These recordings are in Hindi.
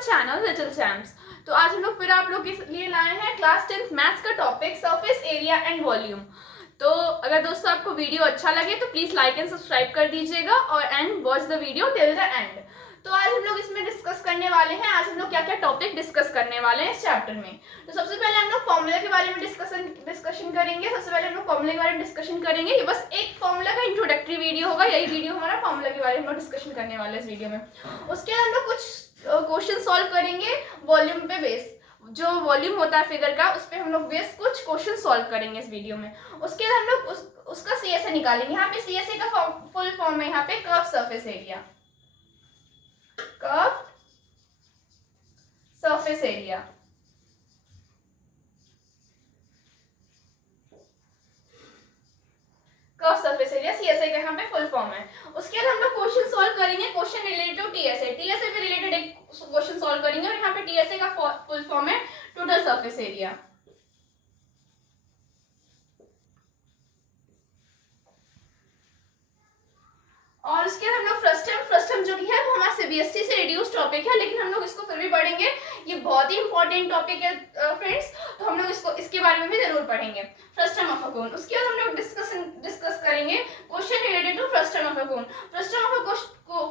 Channel little champs. तो आज हम लोग फिर आप लोग के लिए लाए हैं क्लास 10th मैथ्स का topic surface area and volume. तो अगर दोस्तों आपको वीडियो अच्छा लगे तो प्लीज लाइक एंड सब्सक्राइब कर दीजिएगा और and watch the video till the end. तो आज हम लोग इसमें डिस्कस करने वाले हैं, आज हम लोग क्या क्या टॉपिक डिस्कस करने वाले हैं इस चैप्टर में। तो सबसे पहले हम लोग फॉर्मूला के बारे में डिस्कशन करेंगे। सबसे पहले हम लोग फॉर्मूला के बारे में डिस्कशन करेंगे। ये बस एक फॉर्मूला का इंट्रोडक्टरी वीडियो होगा, यही वीडियो हमारा फॉर्मूला के बारे में हम लोग डिस्कशन करने वाले हैं इस वीडियो में। उसके बाद हम लोग कुछ क्वेश्चन सॉल्व करेंगे वॉल्यूम पे बेस, जो वॉल्यूम होता है फिगर का उस पे हम लोग बेस कुछ क्वेश्चन सॉल्व करेंगे इस वीडियो में। उसके बाद हम लोग उसका सीएसए निकालेंगे। यहाँ पे सीएसए का फुल फॉर्म है यहाँ पे curve surface area, curve surface area. Curve surface area CSA का यहाँ पे फुल फॉर्म है। उसके बाद हम लोग क्वेश्चन सॉल्व करेंगे, question related to TSA. TSA पे रिलेटेड एक क्वेश्चन सॉल्व करेंगे और यहाँ पे टीएसए का फुल फॉर्म है टोटल सरफेस एरिया। और उसके बाद हम लोग फ्रस्टम जो है वो हमारा सीबीएसई से रिड्यूस टॉपिक है, लेकिन हम लोग इसको फिर भी पढ़ेंगे। ये बहुत ही इंपॉर्टेंट टॉपिक है फ्रेंड्स, तो हम लोग इसके बारे में भी जरूर पढ़ेंगे। Frustum of a cone. उसके बाद हम लोग डिस्कस करेंगे question related to frustum of a cone. Frustum of a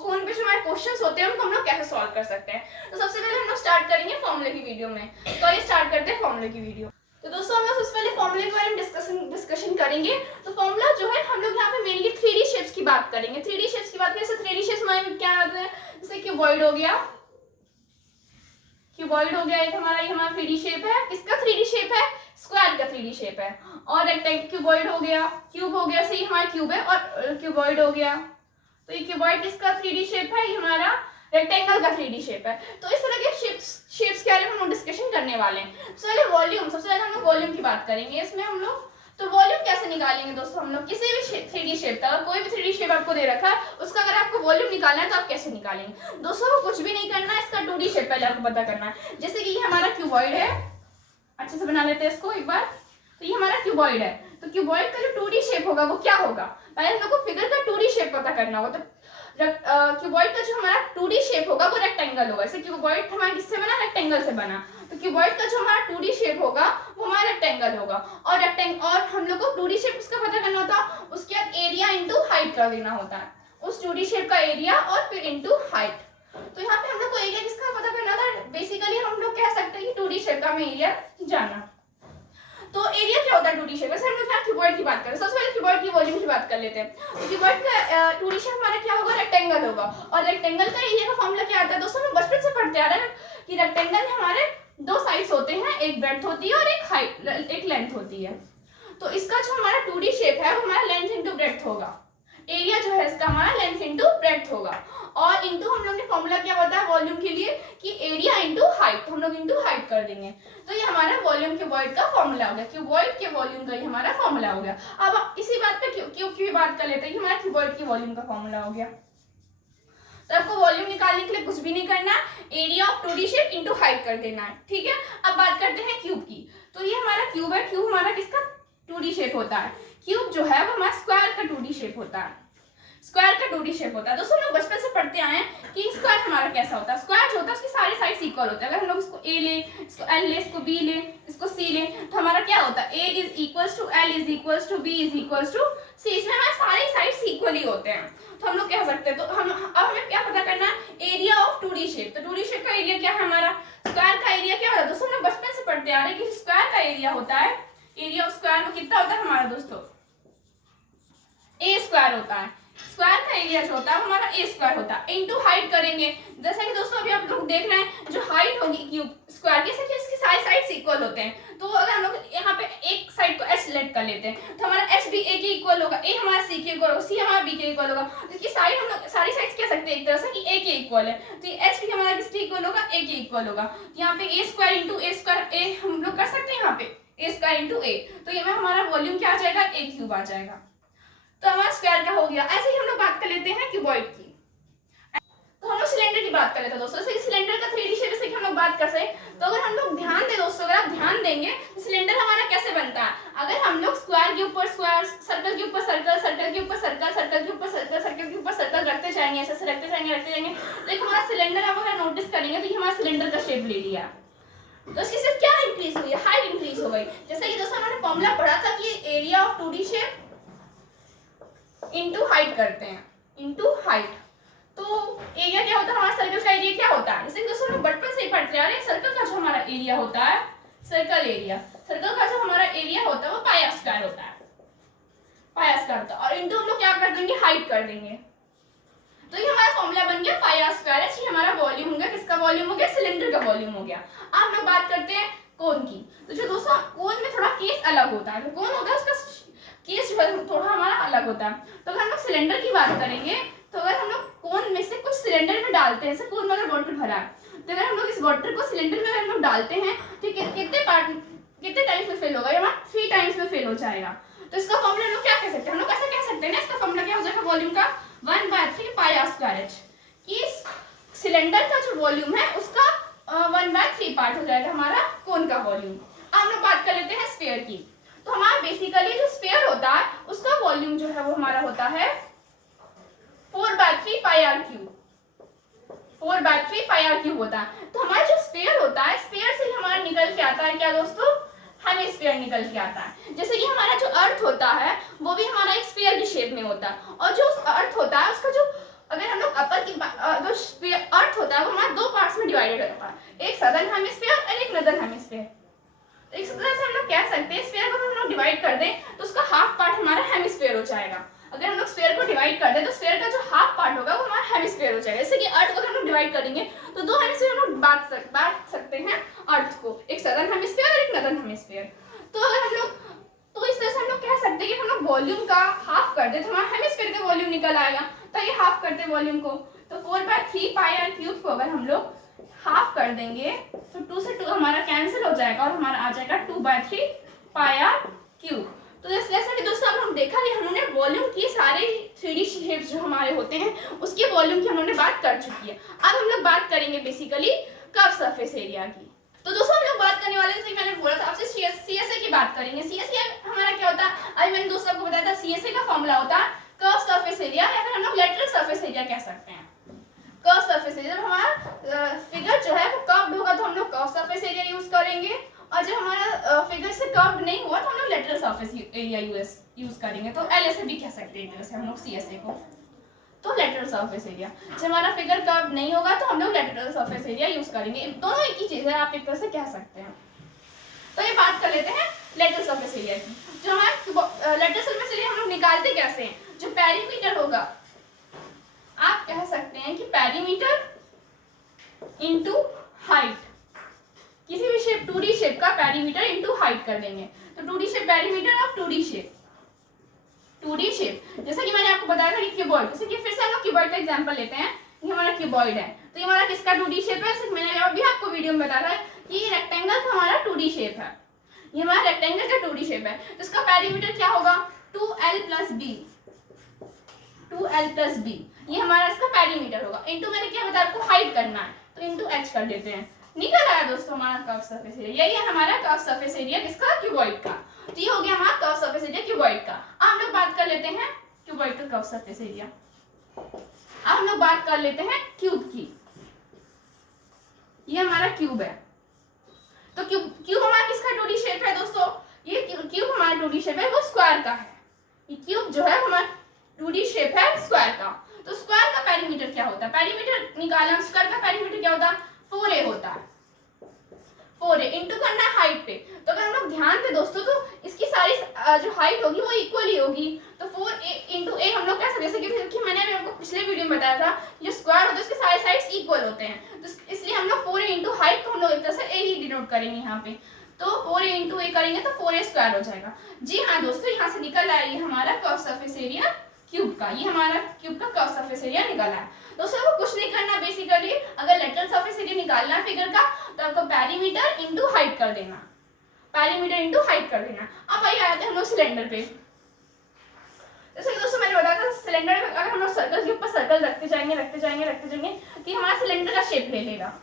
cone पे जो हमारे क्वेश्चंस होते हैं उनको हम लोग कैसे सॉल्व कर सकते हैं। तो सबसे पहले हम लोग स्टार्ट करेंगे फॉर्मूले की वीडियो में। तो ये स्टार्ट करते हैं फॉर्मूले की वीडियो। तो दोस्तों हम लोग सबसे पहले फॉर्मूले के बारे में डिस्कशन करेंगे। तो फॉर्मूला जो है हम लोग यहाँ पे मेनली 3D शेप्स की बात करेंगे। 3D शेप्स की बात करें, 3D शेप्स हमारे क्या आते हैं, जैसे क्यूबॉइड हो गया, क्यूबॉइड हो गया एक हमारा, ये हमारा 3D शेप है। किसका 3D शेप है? स्क्वायर का 3D शेप है। और रेक्टेंगल क्यूबॉइड हो गया, क्यूब हो गया, सही हमारा क्यूब है और क्यूबॉइड हो गया। तो ये क्यूबॉइड किसका 3D शेप है? ये हमारा रेक्टेंगल का 3D शेप है। तो इस तरह के शेप्स के बारे में हम लोग डिस्कशन करने वाले हैं। सबसे पहले वॉल्यूम, सबसे पहले हम लोग वॉल्यूम की बात करेंगे इसमें हम लोग। तो वॉल्यूम कैसे निकालेंगे दोस्तों हम लोग, किसी भी 3D शेप का, कोई भी 3D शेप आपको दे रखा है उसका अगर आपको वॉल्यूम निकालना है तो आप कैसे निकालेंगे दोस्तों? कुछ भी नहीं करना है, इसका 2D शेप पहले आपको पता करना है। जैसे कि ये हमारा क्यूबॉइड है, अच्छे से बना लेते हैं इसको एक बार। तो ये हमारा क्यूबॉइड है, तो क्यूबॉइड का जो 2D शेप होगा वो क्या होगा, पहले हम लोग को फिगर का 2D शेप पता करना होगा। तो क्यूबॉइड का जो हमारा 2D शेप होगा वो रेक्टेंगल होगा। जैसे क्यूबॉइड हमारा किससे बना? रेक्टेंगल से बना। तो क्यूबॉइड का जो हमारा 2D शेप होगा वो हमारा रेक्टेंगल होगा। और और हम लोग को 2D शेप उसका पता करना होता है, उसके बाद एरिया इंटू हाइट कर देना होता है, उस 2D शेप का एरिया और फिर इंटू हाइट। तो यहाँ पे हम लोग को एरिया किसका पता करना था? बेसिकली हम लोग कह सकते हैं कि 2D शेप का हमें एरिया जाना। तो एरिया क्या होता है 2D शेप? वैसे हम लोग यहाँ क्यूबॉइड की बात करें, सबसे पहले क्यूबॉइड की वॉल्यूम की बात कर लेते हैं। क्यूबॉइड का 2D शेप हमारा क्या होगा? रेक्टेंगल होगा। और रेक्टेंगल का एरिया का फॉर्मूला क्या आता है दोस्तों? हम बचपन से पढ़ते आ रहे हैं कि रेक्टेंगल में हमारे दो साइड्स होते हैं, एक ब्रेड्थ होती है और एक लेंथ होती है। तो इसका जो हमारा 2D शेप है वो हमारा लेंथ इंटू ब्रेड्थ होगा। एरिया जो है इसका हमारा लेंथ इंटू ब्रेड्थ होगा। और इंटू हम लोग ने फॉर्मूला क्या बताया वॉल्यूम के लिए कि एरिया इंटू हाइट, हम लोग इंटू हाइट कर देंगे। तो ये हमारा वॉल्यूम क्यूबॉइड का फॉर्मूला हो गया, क्यूबॉइड के वॉल्यूम का ये हमारा फॉर्मूला हो गया। अब इसी बात पे क्यूब की भी बात कर लेते हैं, ये हमारा क्यूबॉइड की वॉल्यूम का फॉर्मूला हो गया। तो आपको वॉल्यूम निकालने के लिए कुछ भी नहीं करना, area of 2D shape into height कर देना है, ठीक है। अब बात करते हैं क्यूब की। तो ये हमारा क्यूब है, क्यूब हमारा किसका 2D शेप होता है? क्यूब जो है वो हमारा स्क्वायर का 2D शेप होता है, स्क्वायर का 2D शेप होता है। दोस्तों हम लोग बचपन से पढ़ते आए हैं कि स्क्वायर हमारा कैसा होता है। स्क्वायर जो होता है उसकी सारी साइड्स इक्वल होते हैं। अगर हम लोग इसको A ले, इसको L ले, इसको B ले, इसको C ले, तो हमारा क्या होता है? A is equals to L is equals to B is equals to C। इसमें हमारे सारे साइड्स इक्वल ही होते हैं, तो हम लोग कह सकते हैं। तो अब हमें क्या पता करना है? Area of 2D shape. तो 2D शेप का एरिया क्या है हमारा? स्क्वायर का एरिया क्या होता है दोस्तों? हम लोग बचपन से पढ़ते आ रहे हैं कि स्क्वायर का एरिया होता है, एरिया ऑफ स्क्वायर में कितना होता है हमारा दोस्तों? A स्क्वायर होता है। स्क्वायर का एरिया जो होता है हमारा A स्क्वायर होता है, इनटू हाइट करेंगे। जैसा कि दोस्तों अभी आप लोग देख रहे हैं जो हाइट होगी क्यूब स्क्वायर की, इसकी इसकी सारे साइड्स इक्वल होते हैं। तो अगर हम लोग यहाँ पे एक साइड को S लेट कर लेते हैं तो हमारा S भी A के इक्वल होगा, A हमारा C के इक्वल होगा, C हमारा B के इक्वल होगा। इसकी साइड हम लोग सारी साइड्स कह सकते हैं एक तरह से कि A के इक्वल है। तो ये H भी हमारा किसके इक्वल होगा? A के इक्वल होगा। तो यहाँ पे A square into A square A हम लोग कर सकते हैं, यहाँ पे A स्क्वायर इंटू A। तो ये में हमारा वॉल्यूम क्या आ जाएगा? A क्यूब आ जाएगा। तो हमारा स्क्वायर का हो गया। ऐसे ही हम लोग बात कर लेते हैं क्यूबॉइड की। तो हम लोग सिलेंडर की बात कर लेते हैं दोस्तों। सिलेंडर का 3D शेप जैसे कि हम लोग बात कर सकें, तो अगर हम लोग ध्यान दें दोस्तों, अगर आप ध्यान देंगे सिलेंडर हमारा कैसे बनता है, अगर हम लोग स्क्वायर के ऊपर स्क्वायर, सर्कल के ऊपर सर्कल, सर्कल के ऊपर सर्कल, सर्कल के ऊपर सर्कल, सर्कल के ऊपर सर्कल रखते जाएंगे, ऐसे रखते जाएंगे, तो हमारा सिलेंडर आप अगर नोटिस करेंगे तो ये हमारा सिलेंडर का शेप ले लिया। तो इसकी सिर्फ क्या इंक्रीज हुई है, हाइट इंक्रीज हो गई। जैसे कि दोस्तों हमने फॉर्मूला पढ़ा था कि area of 2D shape into height करते हैं, इनटू हाइट। तो एरिया क्या होता है, हमारा सर्कल का एरिया क्या होता है, जैसे दोस्तों हम बचपन से ही पढ़ते आ रहे हैं, सर्कल का जो हमारा एरिया होता है, सर्कल एरिया, सर्कल का जो हमारा एरिया होता है वो पाई स्क्वायर होता है, पाई स्क्वायर होता है, और इनटू हम लोग क्या कर देंगे, हाइट कर देंगे। तो ये हमारा फॉर्मूला बन गया पाई आर स्क्वायर एच। ये हमारा वॉल्यूम हो गया, किसका वॉल्यूम हो गया, सिलेंडर का वॉल्यूम हो गया। अब लोग बात करते हैं कोन की। तो जो दोस्तों कोन में थोड़ा केस अलग होता है, तो कौन होता है उसका केस थोड़ा हमारा अलग होता है। तो अगर हम लोग सिलेंडर की बात करेंगे, तो अगर हम लोग कोन में से कुछ सिलेंडर में डालते हैं, जैसे कोन में अगर वाटर भरा है, तो अगर हम लोग इस वाटर को सिलेंडर में अगर हम लोग डालते हैं तो कितने पार्ट, कितने टाइम्स में फिल होगा, या 3 टाइम्स में फिल हो जाएगा। तो इसका फॉर्मूला हम लोग क्या कह सकते हैं, हम लोग ऐसा कह सकते हैं ना, इसका फॉर्मूला क्या हो जाएगा वॉल्यूम का 1/3 पाई आर स्क्वायर एच। इस सिलेंडर का जो वॉल्यूम है उसका 1/3 पार्ट हो जाएगा हमारा कोन का वॉल्यूम। अब हम लोग बात कर लेते हैं स्फीयर की। तो हमारा बेसिकली जो स्फीयर होता है उसका वॉल्यूम जो है वो हमारा होता है 4/3 pi r cube, 4/3 pi r cube होता है। तो हमारा जो स्फीयर होता है, स्फीयर से हमारा निकल के आता है क्या दोस्तों, हेमिस्फीयर निकल के आता है। जैसे कि हमारा जो अर्थ होता है वो भी हमारा एक स्फीयर की शेप में होता है, और जो अर्थ होता है उसका जो, अगर हम लोग अपर की जो अर्थ होता है वो हमारा 2 पार्ट्स में डिवाइडेड होता है, एक सदर्न हेमिस्फीयर और एक नॉर्दर्न हेमिस्फीयर। इस तरह से हम लोग कह सकते हैं स्फीयर को हम लोग डिवाइड कर दें तो उसका हाफ पार्ट हमारा हेमिस्फीयर हो जाएगा। अगर हम लोग स्फीयर को डिवाइड कर दें तो स्फीयर का जो हाफ पार्ट होगा वो हमारा हेमिस्फीयर हो जाएगा। जैसे कि अर्थ को हम लोग डिवाइड करेंगे तो 2 हेमिस्फीयर हम लोग बांट सकते हैं अर्थ को, एक सदर्न हेमिस्फीयर और एक नॉर्दर्न हेमिस्फीयर। तो अगर हम लोग, तो इस तरह से हम लोग कह सकते हैं कि हम लोग वॉल्यूम का हाफ कर दे तो हमारा हेमिस्फीयर का वॉल्यूम निकल आएगा। तो ये हाफ करते हैं वॉल्यूम को, तो 4/3 पाई आर क्यूब को अगर हम लोग हाफ कर देंगे तो 2 से 2 हमारा कैंसिल हो जाएगा और हमारा आ जाएगा 2/3 पाई आर क्यूब। तो जैसा कि दोस्तों अब हम देखा कि हमने वॉल्यूम की सारे 3D शेप्स जो हमारे होते हैं उसके वॉल्यूम की हमने बात कर चुकी है। अब हम लोग बात करेंगे बेसिकली कर्व सरफेस एरिया की। तो दोस्तों हम लोग बात करने वाले हैं, मैंने बोला था आपसे सीएसए की बात करेंगे। सीएसए हमारा क्या होता है, अभी मैंने दोस्तों को बताया था सीएसए का फॉर्मूला होता है कर्व सरफेस एरिया, या फिर हम लोग लेटरल सरफेस एरिया कह सकते हैं। कर्व सरफेस एरिया, जब हमारा फिगर जो है वो कर्व्ड होगा तो हम लोग कर्व सरफेस एरिया यूज करेंगे, और जब हमारा फिगर से कर्व्ड नहीं हुआ तो हम लोग लेटरल सरफेस एरिया यूज करेंगे। तो एलएसए भी कह सकते हैं जैसे हम लोग सीएसए को, तो लेटरल सरफेस एरिया। जब हमारा फिगर कर्व नहीं होगा तो हम लोग लेटरल सरफेस एरिया यूज करेंगे। दोनों एक ही चीज है, आप एक तरह से कह सकते हैं। तो ये बात कर लेते हैं लेटरल सरफेस एरिया की। जो हमारा लेटरल सरफेस एरिया हम लोग निकालते कैसे हैं, जो पेरीमीटर होगा, आप कह सकते हैं कि पेरीमीटर इनटू हाइट, किसी भी शेप 2D शेप का पेरीमीटर इनटू हाइट कर देंगे। तो 2D shape perimeter of 2D shape, 2D shape, जैसे कि मैंने आपको बताया था कि क्यूबॉइड, जैसे कि फिर से हम लोग क्यूबॉइड का एग्जांपल लेते हैं। ये हमारा क्यूबॉइड है, तो ये हमारा किसका 2D शेप है, जैसे मैंने अभी आपको वीडियो में बताया था कि रेक्टेंगल का हमारा 2D शेप है। ये हमारा रेक्टेंगल का 2D शेप है, तो इसका पेरीमीटर क्या होगा 2L + B, 2L + B, ये हमारा इसका पेरीमीटर होगा। इनटू मैंने क्या बताया आपको, हाइट करना है, तो इनटू h कर देते हैं। निकल आया दोस्तों हमारा कर्व सरफेस एरिया। यही है हमारा कर्व सरफेस एरिया किसका, क्यूबॉइड का। तो ये हो गया हमारा कर्व सरफेस एरिया क्यूबॉइड का। अब हम लोग बात कर लेते हैं क्यूबॉइड का कर्व सरफेस एरिया। अब हम लोग बात कर लेते हैं क्यूब की। ये हमारा क्यूब है, तो क्यूब हमारा किसका 2D शेप है दोस्तों, ये क्यूब हमारा 2D शेप है, वो स्क्वायर का है। ये क्यूब जो है हमारा 2D शेप है स्क्वायर का। तो स्क्वायर का पेरीमीटर क्या होता है, पेरीमीटर निकालना, स्क्वायर का पेरीमीटर क्या होता है 4a होता है। 4a इंटू करना है हाइट पे। तो अगर हम लोग ध्यान दें दोस्तों तो इसकी सारी जो हाइट होगी वो इक्वली होगी। तो 4a इंटू a हम लोग कह सकते हैं, जैसे कि मैंने आपको पिछले वीडियो में बताया था, जो स्क्वायर होता है उसके सारे साइड्स इक्वल होते हैं, तो इसलिए हम लोग 4a इंटू हाइट को हम लोग एक तरह से a ही डिनोट करेंगे यहाँ पे। तो 4a इंटू a करेंगे तो 4a स्क्वायर हो जाएगा। जी हाँ दोस्तों, यहाँ से निकल आया ये हमारा कर्व सरफेस एरिया क्यूब का, ये हमारा क्यूब का कर्व सरफेस एरिया निकला है। दोस्तों आपको कुछ नहीं करना, बेसिकली अगर लेटरल सरफेस एरिया निकालना है फिगर का तो आपको पेरीमीटर इनटू हाइट कर देना, पेरीमीटर इनटू हाइट कर देना। अब आइए आते हैं हम लोग सिलेंडर पे। जैसे कि दोस्तों मैंने बताया था सिलेंडर में अगर हम लोग सर्कल के ऊपर सर्कल रखते जाएंगे तो हमारा सिलेंडर का शेप ले लेगा।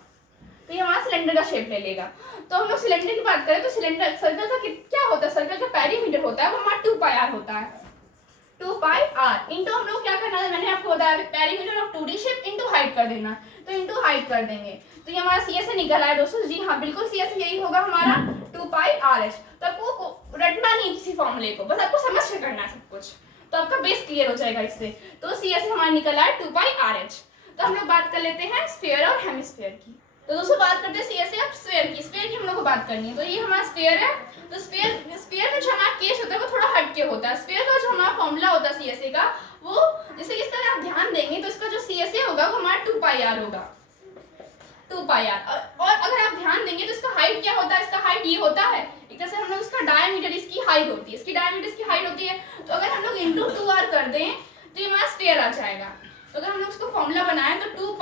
तो ये हमारा सिलेंडर का शेप ले लेगा। तो हम लोग सिलेंडर की बात करें तो सिलेंडर सर्कल का क्या होता है, सर्कल का पेरीमीटर होता है वो हमारा 2 पाई आर होता है। 2 पाई आर इंटू हम लोग क्या करना है, मैंने आपको बताया perimeter of 2D shape into height कर देना, तो इंटू हाइट कर देंगे। तो ये हमारा सी एस निकल आया दोस्तों। जी हाँ बिल्कुल सी एस यही होगा हमारा 2 पाई आर एच। तो आपको रटना नहीं किसी फॉर्मूले को, बस आपको समझ के करना है सब कुछ, तो आपका बेस क्लियर हो जाएगा इससे। तो सी एस हमारा निकल आया 2 पाई आर एच। तो हम लोग बात कर लेते हैं स्फीयर और हेमिस्फीयर की। तो दोस्तों बात करते हैं सी एस अब स्फीयर की। स्फीयर की हम लोग को बात करनी है। तो ये हमारा स्फीयर है। तो स्फीयर में जो हमारा केस होता है वो थोड़ा हटके होता है। स्फीयर का जो हमारा फॉर्मूला होता है सीएसए का, वो जैसे इसका अगर आप ध्यान देंगे तो इसका जो सीएसए होगा वो हमारा 2 पाई आर होगा, 2 पाई आर। और अगर आप ध्यान देंगे तो इसका हाइट क्या होता है, इसका हाइट ये होता है, एक तरह से हम लोग इसका डायमीटर इसकी हाइट होती है, इसकी डायमीटर इसकी हाइट होती है। तो अगर हम लोग इंटू 2r कर दें तो ये हमारा स्फीयर आ जाएगा। तो अगर हम लोग इसको फॉर्मूला बनाएं तो 2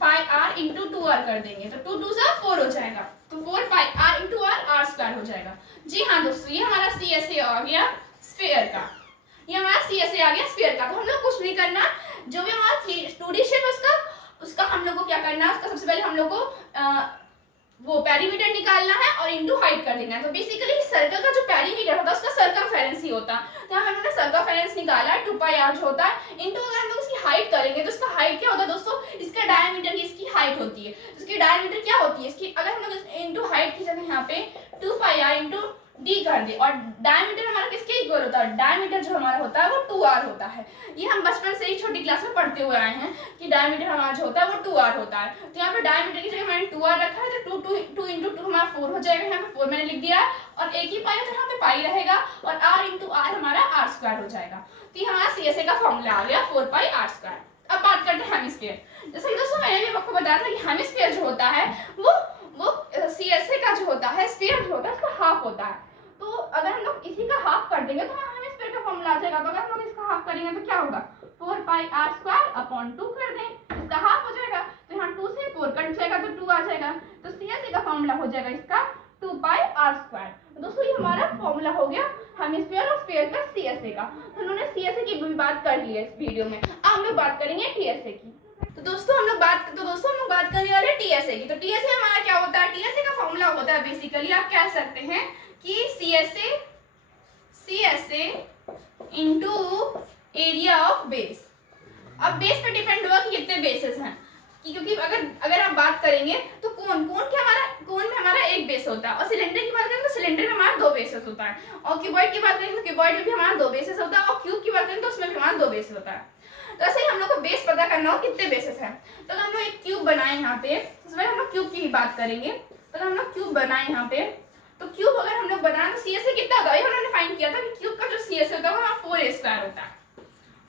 पाई आर इंटू 2r कर देंगे तो 2 2 से 4 हो जाएगा। तो 4 पाई आर इंटू आर स्क्वायर हो जाएगा। जी हाँ दोस्तों, ये हमारा सी एस ए आ गया स्फीयर का, ये हमारा सी एस ए आ गया स्फीयर का। तो हम लोग कुछ नहीं करना, जो भी हमारा 2D शेप है उसका हम लोग को क्या करना है, उसका सबसे पहले हम लोग को वो पेरीमीटर निकालना है और इंटू हाइट कर देना है। तो बेसिकली सर्कल का जो पेरीमीटर होता है उसका सर्कमफेरेंस ही होता है। तो हम लोगों ने सर्कमफेरेंस निकाला है 2 पाई आर जो होता है, इंटू अगर हम लोग इसकी हाइट करेंगे तो इसका हाइट क्या होता है दोस्तों, इसका डायमीटर की इसकी हाइट होती है। तो इसकी डायमीटर क्या होती है इसकी, अगर हम लोग इंटू हाइट की जगह यहाँ पे 2 पाई आर इंटू डी कर दे, और डायमीटर हमारा किसके इक्वल होता है, डायमीटर जो हमारा होता है वो 2r होता है। ये हम बचपन से ही छोटी क्लास में पढ़ते हुए आए हैं कि डायमीटर हमारा जो होता है वो 2r होता है। तो यहाँ पे डायमीटर की जगह मैंने 2r रखा है, तो 2 इंटू 2 हमारा 4 हो जाएगा। यहाँ पे 4 मैंने लिख दिया है और एक ही पाई है तो यहाँ पे पाई रहेगा, और r इंटू आर हमारा r स्क्वायर हो जाएगा। तो ये हमारा सीएसए का फॉर्मूला आ गया 4 पाई आर स्क्वायर। अब बात करते हैं हेमिस्फीयर। जैसे कि दोस्तों मैंने भी आपको बताया था कि हेमिस्फीयर जो होता है वो सीएसए का जो होता है स्फीयर जो होता है उसका हाफ होता है। तो अगर हम लोग इसी का हाफ कर देंगे तो हमें स्फीयर का फॉर्मूला आ जाएगा। तो अगर हम लोग इसका हाफ करेंगे तो क्या होगा, 4 पाई आर स्क्वायर अपॉन 2 कर दें, इसका हाफ हो जाएगा। तो यहाँ 2 से 4 कट जाएगा तो 2 आ जाएगा। तो सीएसए का फॉर्मूला हो जाएगा इसका 2 पाई आर स्क्वायर। तो दोस्तों ये हमारा फॉर्मूला हो गया हेमिस्फीयर और स्फीयर का सीएसए का। तो उन्होंने सीएसए की भी बात कर ली है इस वीडियो में। अब हम लोग बात करेंगे टीएसए की। तो दोस्तों हम लोग बात करने वाले टीएसए की। तो टीएसए हमारा क्या होता है, टीएसए का फॉर्मूला होता है बेसिकली आप कह सकते हैं कि CSA into area of base. अब बेस पे डिपेंड होगा कि कितने बेसेस हैं, क्योंकि अगर आप बात करेंगे तो कोन में हमारा एक बेस होता है, और सिलेंडर की बात करें तो सिलेंडर में हमारा 2 बेसेस होता है, और क्यूबॉइड की बात करें तो क्यूबॉइड में भी हमारा 2 बेसेस होता है, और क्यूब की बात करें तो उसमें भी हमारा 2 बेसेस होता है। तो ऐसे ही हम लोग को बेस पता करना हो कितने बेसेस हैं। तो हम लोग एक क्यूब बनाए यहाँ पे, उसमें हम लोग क्यूब की ही बात करेंगे। तो हम लोग क्यूब बनाए यहाँ पे, तो क्यूब अगर हम लोग बनाए तो सीएसए कितना होता है, हमने फाइंड किया था कि क्यूब का जो सीएसए होता है वो 4a स्क्वायर होता है,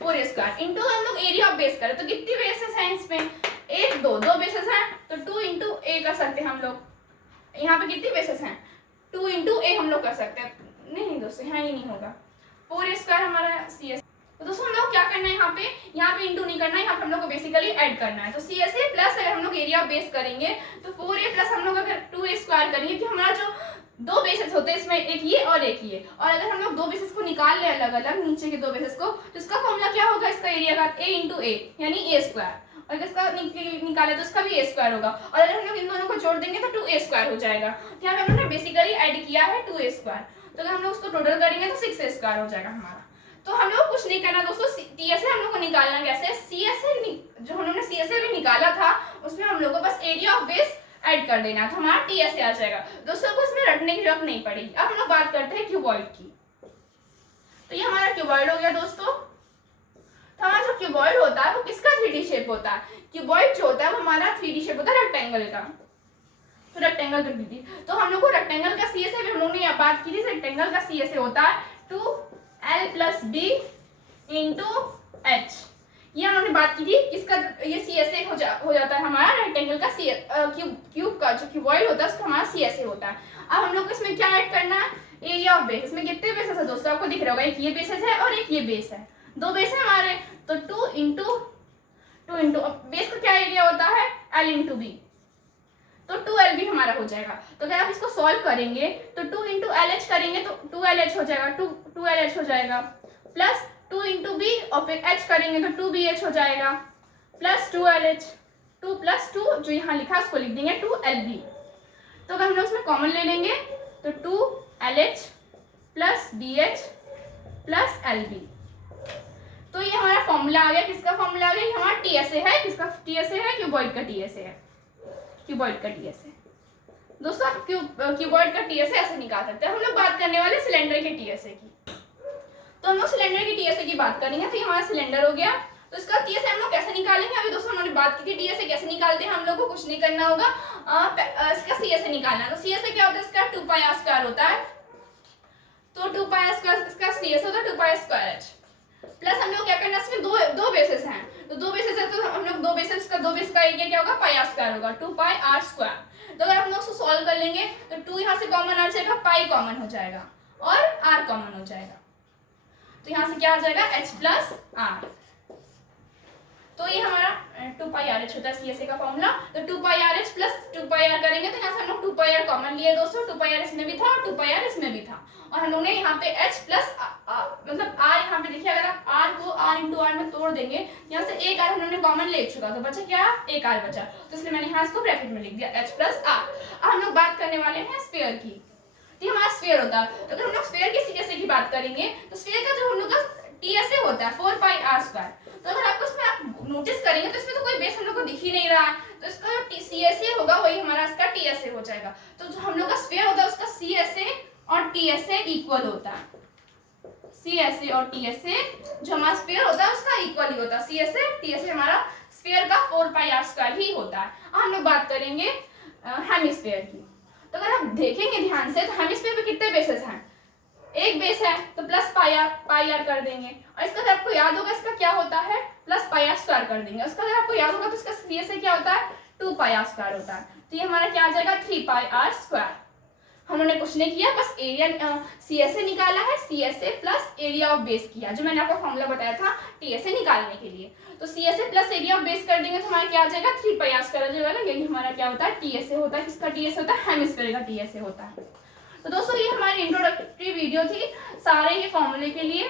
4a स्क्वायर इंटू हम लोग एरिया ऑफ बेस करें तो कितनी बेसेस हैं इसमें, 1 2 बेसेस हैं, तो 2 इंटू ए कर सकते हैं हम लोग। यहाँ पे कितनी बेसेस हैं, 2 इंटू ए हम लोग कर सकते हैं। नहीं दोस्तों यहाँ ही नहीं होगा, 4a स्क्वायर हमारा सीएसए। तो दोस्तों हम लोग क्या करना है, यहाँ पे इंटू नहीं करना है, यहाँ पे हम लोग को बेसिकली ऐड करना है। तो सीएसए प्लस अगर हम लोग एरिया बेस करेंगे तो 4a प्लस हम लोग अगर 2a स्क्वायर करेंगे, कि हमारा जो 2 बेसेस होते हैं इसमें एक ये और एक ये, और अगर हम लोग 2 बेसेस को निकाल ले अलग अलग नीचे के 2 बेसेस को, तो इसका फॉर्मूला क्या होगा, इसका एरिया का a इंटू ए यानी a स्क्वायर, और अगर इसका निकाले तो इसका भी a स्क्वायर होगा, और अगर हम लोग इन दोनों को जोड़ देंगे तो 2a स्क्वायर हो जाएगा। तो यहाँ पे हम लोगों ने बेसिकली ऐड किया है 2a स्क्वायर। तो अगर हम लोग उसको टोटल करेंगे तो 6a स्क्वायर हो जाएगा हमारा। तो हम लोग कुछ नहीं करना दोस्तों, टीएसए हम लोग को निकालना कैसे, सीएसए जो हम लोग ने सीएसए भी निकाला था उसमें हम लोग को बस एरिया ऑफ बेस ऐड कर देना, तो हमारा टीएसए आ जाएगा। दोस्तों को इसमें रटने की जरूरत नहीं पड़ेगी। अब हम लोग बात करते हैं क्यूबॉइड की। तो ये हमारा क्यूबॉइड हो गया दोस्तों। तो हमारा जो क्यूबॉइड होता है वो किसका 3D शेप होता है, क्यूबॉइड जो होता है वो हमारा 3D शेप होता है रेक्टेंगल का। तो रेक्टेंगल कर दी, तो हम लोग को रेक्टेंगल का सीएसए भी हम लोग ने बात की थी, रेक्टेंगल का सीएसए होता है 2l + b * h। ये हम लोगों ने बात की थी, इसका ये सीएसए हो जाता है हमारा रेक्टेंगल का क्यूब का जो क्यूबॉइड होता है उसका हमारा सीएसए होता है। अब हम लोग को इसमें क्या ऐड करना है, एरिया ऑफ बेस। इसमें कितने बेसेस है दोस्तों, आपको दिख रहा होगा, एक ये बेसेस है और एक ये बेस है, 2 बेस है हमारे। तो 2 इंटू बेस का क्या एरिया होता है, l इंटू बी, तो 2l भी हमारा हो जाएगा। तो अगर आप इसको सॉल्व करेंगे तो 2 इंटू LH करेंगे तो 2LH हो जाएगा, 2LH हो जाएगा, प्लस 2 इंटू बी और फिर h करेंगे तो 2BH हो जाएगा, प्लस 2LH। 2 + 2 जो यहाँ लिखा है उसको लिख देंगे 2LB। तो अगर हम लोग उसमें कॉमन ले लेंगे तो 2LH + BH + LB। तो ये हमारा फॉर्मूला आ गया। किसका फॉर्मूला आ गया? ये हमारा TSA है। किसका TSA है? क्यूबॉइड का TSA है। क्यूबॉइड का TSA। दोस्तों आप क्यूबॉइड का TSA ऐसे निकाल सकते हैं। हम लोग बात करने वाले सिलेंडर के TSA की। तो हम लोग सिलेंडर के TSA की बात करेंगे। तो ये हमारा सिलेंडर हो गया। तो इसका TSA हम लोग कैसे निकालेंगे? अभी दोस्तों हमने बात की थी TSA कैसे निकालते हैं। हम लोग को कुछ नहीं करना होगा, इसका CSA निकालना है। तो CSA क्या होता है? इसका 2πr² होता है। तो 2πr² इसका CSA होता है 2πr²H। प्लस हम लोग क्या करना है, इसमें दो बेसिस हैं। तो दो बेसिस है तो हम लोग दो बेसिस का एरिया क्या होगा? πr² होगा, 2πr²। तो अगर हम लोग उसको सॉल्व कर लेंगे तो 2 यहाँ से कॉमन आ जाएगा, पाई कॉमन हो जाएगा और r कॉमन हो जाएगा। तो यहाँ से क्या आ जाएगा? h + r। तो ये हमारा 2πrh होता है CSA का फॉर्मूला। तो 2πrh + 2πr करेंगे तो यहाँ से हम लोग 2πr कॉमन लिए दोस्तों। 2πr इसमें भी था और 2πr इसमें भी था और हम लोग ने यहाँ पे h + मतलब r यहाँ पे देखिए, अगर आप r को r × r में तोड़ देंगे, यहाँ से एक r हम लोग ने कॉमन ले चुका तो बचा क्या? एक r बचा। तो इसलिए मैंने यहाँ इसको ब्रैकेट में लिख दिया h + r। अब हम लोग बात करने वाले हैं स्फीयर की। तो हमारा स्फीयर होता है। तो अगर हम लोग स्फीयर की CSA की बात करेंगे तो स्फीयर का जो हम लोग का TSA होता है 4πr²। तो अगर आपको इसमें आप नोटिस करेंगे तो इसमें तो कोई बेस हम लोग को दिख ही नहीं रहा है। तो इसका जो CSA होगा वही हमारा इसका TSA हो जाएगा। तो जो हम लोग का स्फीयर होता है उसका CSA और TSA इक्वल होता है। CSA और TSA जो हमारा स्फीयर होता है उसका इक्वल ही होता है। CSA TSA हमारा स्फीयर का 4πr² ही होता है। अब हम लोग बात करेंगे हेमिस्फीयर की। तो अगर आप देखेंगे ध्यान से तो हेमिस्फीयर पे कितने बेसेस हैं? एक बेस है तो +πr कर देंगे। और इसका अगर आपको याद होगा इसका क्या होता है? +πr² कर देंगे। उसका अगर आपको याद होगा तो इसका CSA क्या होता है? 2πr² होता है। तो ये हमारा क्या आ जाएगा? 3πr²। हम लोगों ने कुछ नहीं किया, बस एरिया CSA निकाला है। CSA + एरिया ऑफ बेस किया, जो मैंने आपको फॉर्मूला बताया था TSA निकालने के लिए। तो CSA + एरिया ऑफ बेस कर देंगे तो हमारा क्या आ जाएगा? 3πr² जो है ना, यही हमारा क्या होता है? TSA होता है। किसका TSA होता है? हेमिस्फीयर का TSA होता है। तो दोस्तों ये हमारी इंट्रोडक्टरी वीडियो थी सारे ये फॉर्मूले के लिए।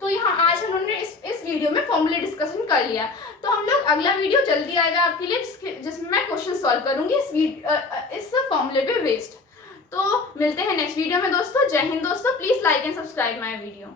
तो यहाँ आज हम लोगों ने इस वीडियो में फॉर्मूले डिस्कशन कर लिया। तो हम लोग अगला वीडियो जल्दी आएगा आपके लिए जिसमें मैं क्वेश्चन सॉल्व करूंगी इस फॉर्मूले पे बेस्ड। तो मिलते हैं नेक्स्ट वीडियो में दोस्तों। जय हिंद दोस्तों। Please like and subscribe my video.